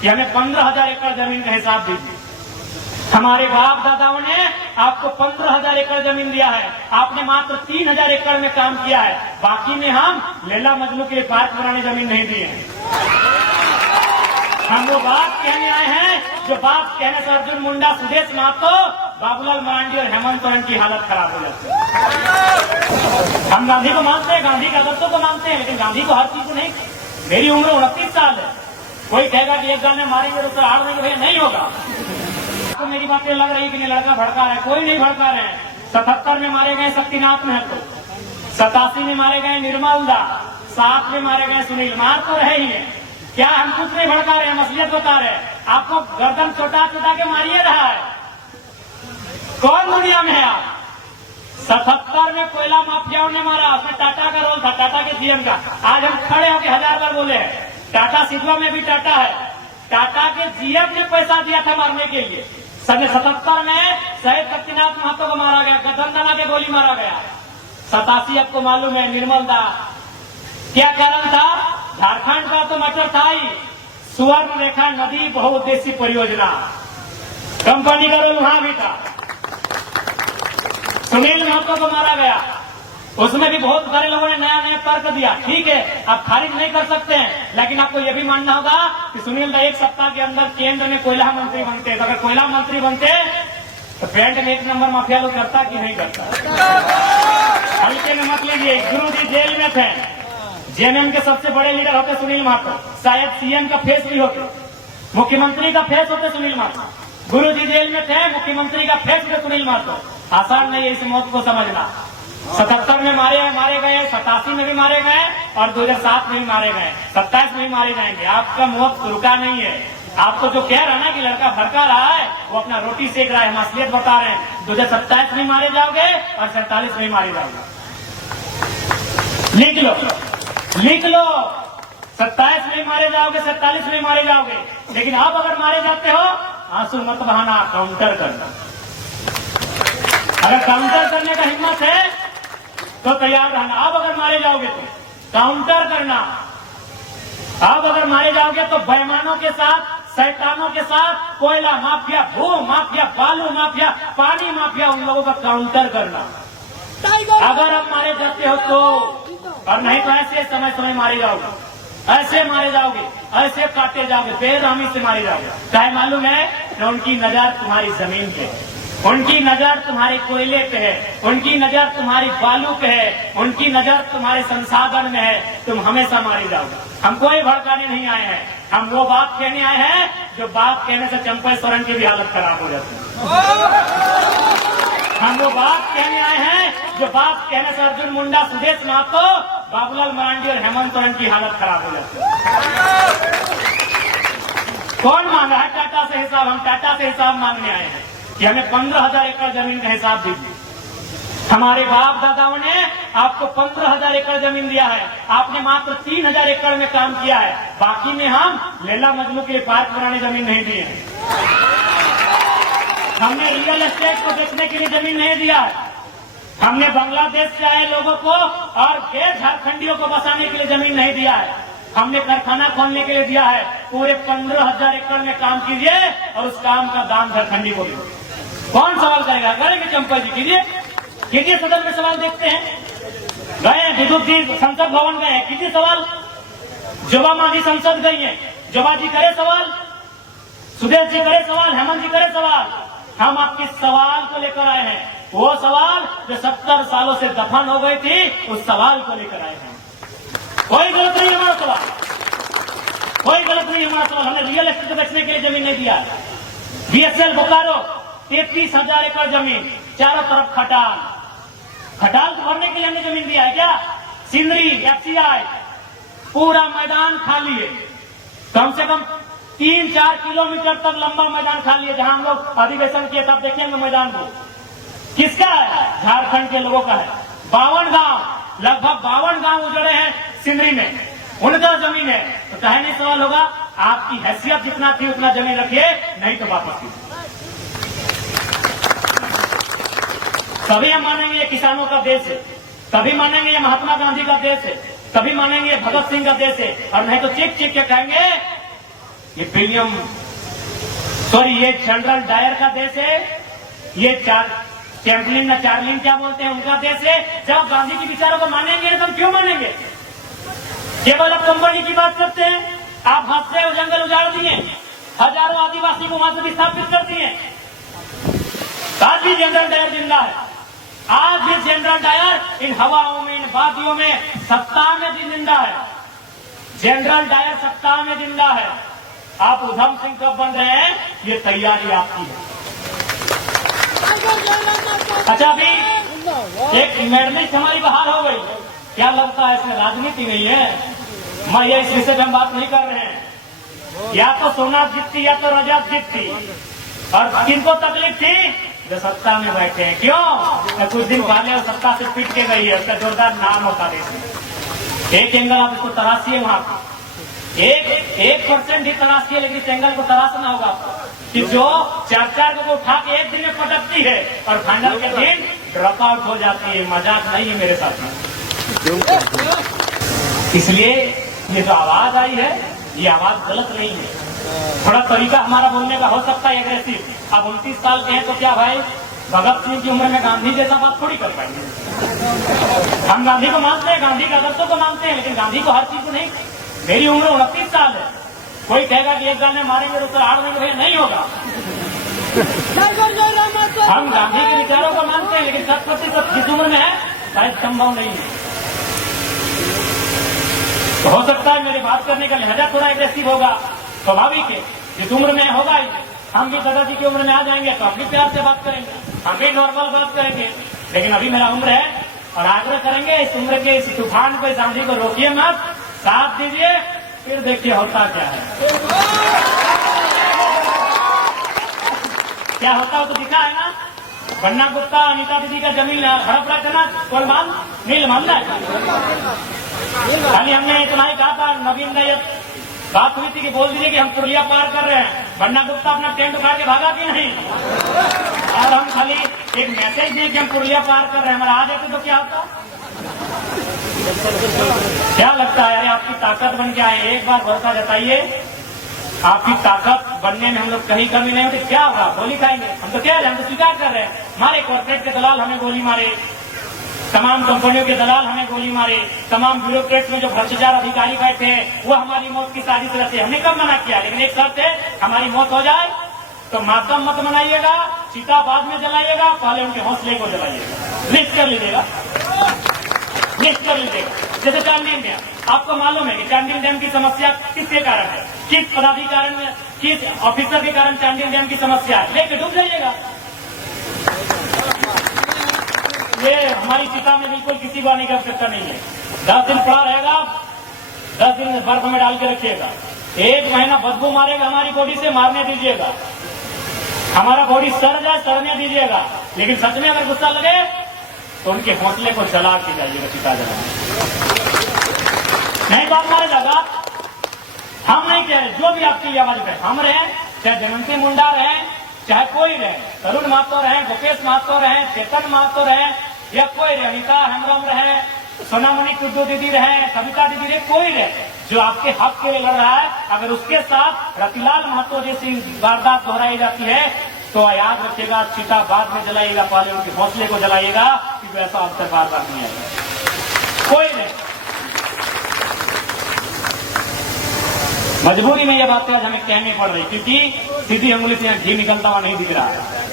कि हमें 15,000 एकड़ जमीन का हिसाब दीजिए। हमारे बाप दादाओं ने आपको 15,000 एकड़ जमीन दिया है, आपने मात्र 3,000 एकड़ में काम किया है, बाकी में हम लैला मजनू के लिए पार्क बनाने जमीन नहीं दिए हैं। हम वो बात कहने आए हैं जो बात कहने से अर्जुन मुंडा, सुदेश महतो, बाबूलाल मरांडी और हेमंत सोरेन की हालत खराब हो जाती है। हम गांधी को मानते हैं, गांधी के आदर्शों को मानते हैं, लेकिन गांधी को हर चीज को नहीं। मेरी उम्र 29 साल है, कोई कहेगा कि एक गाल में मारेंगे तो हार देंगे, भैया नहीं होगा। तो मेरी बातें लग रही कि नहीं लड़का भड़का रहा है, कोई नहीं भड़का रहे हैं। 77 में मारे गए शक्तिनाथ महतो, 87 में मारे गए निर्मल दास, 7 में मारे गए सुनील। मार तो रहे ही है, क्या हम कुछ नहीं भड़का रहे हैं, मसलियत बता रहे हैं। आपको गर्दन छोटा छोटा के मारिए रहा है, कौन दुनिया में है आप? 77 में कोयला माफियाओं ने मारा, उसमें टाटा का रोल था, टाटा के जीएम का। आज हम खड़े होकर 1000 बार बोले हैं, टाटा सिधवा में भी टाटा है, टाटा के जीएम ने पैसा दिया था मारने के लिए। 77 में शहीद शक्तिनाथ महतो को मारा गया, गर्दन दबा के गोली मारा गया। 87 आपको मालूम है निर्मल दास, क्या कारण था? झारखंड का तो मटर था ही, सुवर्ण रेखा नदी बहुउद्देशीय परियोजना, कंपनी का रोल वहां भी था। सुनील महतो को मारा गया, उसमें भी बहुत सारे लोगों ने नया नया तर्क दिया। ठीक है, आप खारिज नहीं कर सकते हैं, लेकिन आपको यह भी मानना होगा कि सुनील दा 1 सप्ताह के अंदर केंद्र में कोयला मंत्री बनते। तो अगर कोयला मंत्री बनते तो पेंट में 1 नंबर माफिया लोग करता कि नहीं करता? हल्के में मत लीजिए, गुरु जी जेल में थे, जेएमएम के सबसे बड़े लीडर होते सुनील महतो, शायद सीएम का फेस भी होते, मुख्यमंत्री का फेस होते सुनील महतो। गुरु जी जेल में थे, मुख्यमंत्री का फेस होते सुनील महतो। आसान नहीं है इस मौत को समझना। 77 में मारे गए, 87 में भी मारे गए और 2007 में भी मारे गए, 27 में भी मारे जाएंगे। आपका मौत रुका नहीं है। आपको जो कह रहा है ना कि लड़का भड़का रहा है, वो अपना रोटी सेक रहा है, हम असलियत बता रहे हैं। 2027 में मारे जाओगे और 47 में मारे जाओगे। लिख लो 27 में मारे जाओगे, 47 में मारे जाओगे। लेकिन आप अगर मारे जाते हो, आंसू मत बहाना, काउंटर करना। अगर काउंटर करने का हिम्मत है तो तैयार रहना। आप अगर मारे जाओगे तो काउंटर करना। आप अगर मारे जाओगे तो बेईमानों के साथ, शैतानों के साथ, कोयला माफिया, भू माफिया, बालू माफिया, पानी माफिया, उन लोगों का काउंटर करना। अगर आप मारे जाते हो तो, और नहीं तो ऐसे समय मारे जाओगे, ऐसे मारे जाओगे, ऐसे काटे जाओगे, बेरहमी से मारे जाओगे। चाहे मालूम है कि उनकी नजर तुम्हारी जमीन पे, उनकी नजर तुम्हारे कोयले पे है, उनकी नजर तुम्हारी बालू पे है, उनकी नजर तुम्हारे संसाधन में है, तुम हमेशा मारे जाओगे। हम कोई भड़काने नहीं आए हैं, हम वो बात कहने आए हैं जो बात कहने से चंपा सोरेन की भी हालत खराब हो जाती है। हम वो बात कहने आए हैं जो बात कहने से अर्जुन मुंडा, सुदेश महतो, बाबूलाल मरांडी और हेमंत सोरेन की हालत खराब हो जाती है। कौन मांग रहा है टाटा से हिसाब? हम टाटा से हिसाब मांगने आए हैं कि हमें 15,000 एकड़ जमीन का हिसाब दीजिए। हमारे बाप दादाओं ने आपको 15,000 एकड़ जमीन दिया है, आपने मात्र 3,000 एकड़ में काम किया है, बाकी में हम लैला मजनू के लिए पार्क बनाने जमीन नहीं दिए हैं। हमने रियल एस्टेट को बेचने के लिए जमीन नहीं दिया है। हमने बांग्लादेश से आए लोगों को और गैर झारखंडियों को बसाने के लिए जमीन नहीं दिया है। हमने कारखाना खोलने के लिए दिया है। पूरे 15,000 एकड़ में काम कीजिए और उस काम का दाम झारखंडी को दीजिए। कौन सवाल करेगा? करेंगे चंपा जी, कीजिए सदन में सवाल। देखते हैं, गए विद्युत जी संसद भवन गए, कीजिए सवाल। जोबा मांझी संसद गई है, जोबा जी करे सवाल, सुदेश जी करे सवाल, हेमंत जी करे सवाल। हम आपके सवाल को लेकर आए हैं, वो सवाल जो 70 सालों से दफन हो गई थी, उस सवाल को लेकर आए हैं। कोई गलत नहीं हमारा सवाल, कोई गलत नहीं हमारा सवाल। हमने रियल एस्टेट बेचने के लिए जमीन नहीं दिया। बीएसएल बोकारो 33,000 एकड़ जमीन, चारों तरफ खटाल तो भरने के लिए हमने जमीन दिया है क्या? सिंदरी, एफसीआई, पूरा मैदान खाली है, कम से कम 3-4 किलोमीटर तक लंबा मैदान खाली है। जहां हम लोग अधिवेशन किए तब देखेंगे मैदान को, किसका है? झारखंड के लोगों का है। 52 गांव, लगभग 52 गांव उजड़े हैं सिंदरी में, उनका जमीन है। तो कहे नहीं सवाल होगा, आपकी हैसियत जितना थी उतना जमीन रखिए, नहीं तो वापस कीजिए। तभी हम मानेंगे ये किसानों का देश है, तभी मानेंगे ये महात्मा गांधी का देश है, तभी मानेंगे भगत सिंह का देश है। और नहीं तो चीख चीख के कहेंगे ये विलियम सॉरी ये जनरल डायर का देश है, ये चैंपलिन ना चार्लिन क्या बोलते हैं उनका देश है। जब गांधी के विचारों को मानेंगे तो हम क्यों मानेंगे? केवल अब कंपनी की बात करते हैं। आप हाथ से जंगल उजाड़ दिए, हजारों आदिवासी को वहां से विस्थापित कर दिए। आज भी जनरल डायर जिंदा है, आज भी जनरल डायर इन हवाओं में, इन वादियों में सत्ता में जिंदा है। जनरल डायर सत्ता में जिंदा है। आप उधम सिंह कब बन रहे हैं, ये तैयारी आपकी है। अच्छा, अभी एक मेडलिस्ट हमारी बहाल हो गई, क्या लगता है इसमें राजनीति नहीं है? मैं ये इस विषय में हम बात नहीं कर रहे हैं। या तो सोनाथ जीतती या तो रजत जीतती, और किनको तकलीफ थी? जो सत्ता में बैठे हैं। क्यों? कुछ दिन पहले वो सत्ता से पिट के गई है, उसका जोरदार नाम होता देश में। एक एंगल आप इसको तराशिए, वहां पर 1% ही तराशिए, लेकिन इस एंगल को तराशना होगा आपको कि जो 4 को उठा के एक दिन में पटकती है और फाइनल के दिन ड्रॉप आउट हो जाती है। मजाक नहीं है मेरे साथ में। इसलिए ये जो आवाज आई है, ये आवाज गलत नहीं है। थोड़ा तरीका हमारा बोलने का हो सकता है एग्रेसिव। अब 29 साल के हैं तो क्या भाई भगत सिंह की उम्र में गांधी जैसा बात थोड़ी कर पाएंगे। हम गांधी को मानते हैं, गांधी के आदर्शों को मानते हैं, लेकिन गांधी को हर चीज को नहीं। मेरी उम्र 29 साल है। कोई कहेगा कि एक गाने मारेंगे तो हार देंगे, भैया नहीं होगा। हम गांधी के विचारों को मानते हैं, लेकिन 100% जिस उम्र में है शायद संभव नहीं है। तो हो सकता है मेरी बात करने का लहजा थोड़ा एग्रेसिव होगा, स्वाभाविक है। जिस उम्र में होगा ही, हम भी दादाजी की उम्र में आ जाएंगे तो हम भी प्यार से बात करेंगे, हम भी नॉर्मल बात करेंगे। लेकिन अभी मेरा उम्र है और आग्रह करेंगे इस उम्र के इस तूफान को, इस आंधी को रोकिए मत, साथ दीजिए, फिर देखिए होता क्या है। क्या होता हो तो दिखा है ना। बन्ना गुप्ता अनीता दीदी का जमीन हड़प रहा था ना, कौन मान रहा है? खाली हमने इतना ही कहा था, नवीन नायक बात हुई थी कि बोल दीजिए कि हम पुरलिया पार कर रहे हैं। बन्ना गुप्ता अपना टेंट उखाड़ के भागा कि नहीं? और हम खाली एक मैसेज दिए कि हम पुरलिया पार कर रहे हैं, हमारा आ जाते तो क्या होता? क्या लगता है? अरे आपकी ताकत बन के आए, एक बार भरोसा जताइए, आपकी ताकत बनने में हम लोग कहीं कमी नहीं होती। क्या होगा? गोली खाएंगे। हम तो क्या है, हम तो स्वीकार कर रहे हैं। हमारे कॉर्पोरेट के दलाल हमें गोली मारे, तमाम कंपनियों के दलाल हमें गोली मारे, तमाम ब्यूरोक्रेट में जो भ्रष्टाचार अधिकारी बैठे हैं वो हमारी मौत की साजिश रचते हैं। हमने कब मना किया? लेकिन एक शर्त है, हमारी मौत हो जाए तो मातम मत मनाइएगा, चिता बाद में जलाइएगा, पहले उनके हौसले को जलाइएगा। लिस्ट कर लीजिएगा, लिस्ट कर लीजिएगा। जैसे चांडिल डैम, आपको मालूम है कि चांडिल डैम की समस्या किसके कारण है? किस पदाधिकारी में, किस ऑफिसर के कारण चांडिल डैम की समस्या है? लेके डूब जाइएगा। ये हमारी चिता में बिल्कुल किसी को आने की आवश्यकता नहीं है। 10 दिन पड़ा रहेगा, 10 दिन बर्फ में डाल के रखिएगा, 1 महीना बदबू मारेगा हमारी बॉडी से, मारने दीजिएगा। हमारा बॉडी सड़ जाए, सड़ने दीजिएगा। लेकिन सच में अगर गुस्सा लगे तो उनके हौसले को जला के जाइएगा, चिता जला। नहीं बात मारे लगा, हम नहीं कह रहे, जो भी आपकी आवाज उठाए, हम रहे, चाहे जयंती मुंडा रहे, चाहे कोई रहे, तरुण महतो रहे, भूपेश महतो रहे, चेतन महतो रहे, या कोई रहे, अनिता हेम्ब्रम रहे, सोनामणि टुड्डू दीदी रहे, सविता दीदी रहे, कोई रहे, जो आपके हक के लिए लड़ रहा है, अगर उसके साथ रतिलाल महतो जैसी वारदात दोहराई जाती है तो याद रखिएगा, चिता बाद में जलाइएगा, पहले उनके हौसले को जलाइएगा, कि वैसा अवसर बार बार नहीं आएगा। कोई नहीं। मजबूरी में यह बातें आज हमें कहनी पड़ रही, क्योंकि सीधी अंगुली से यहाँ घी निकलता हुआ नहीं दिख रहा है।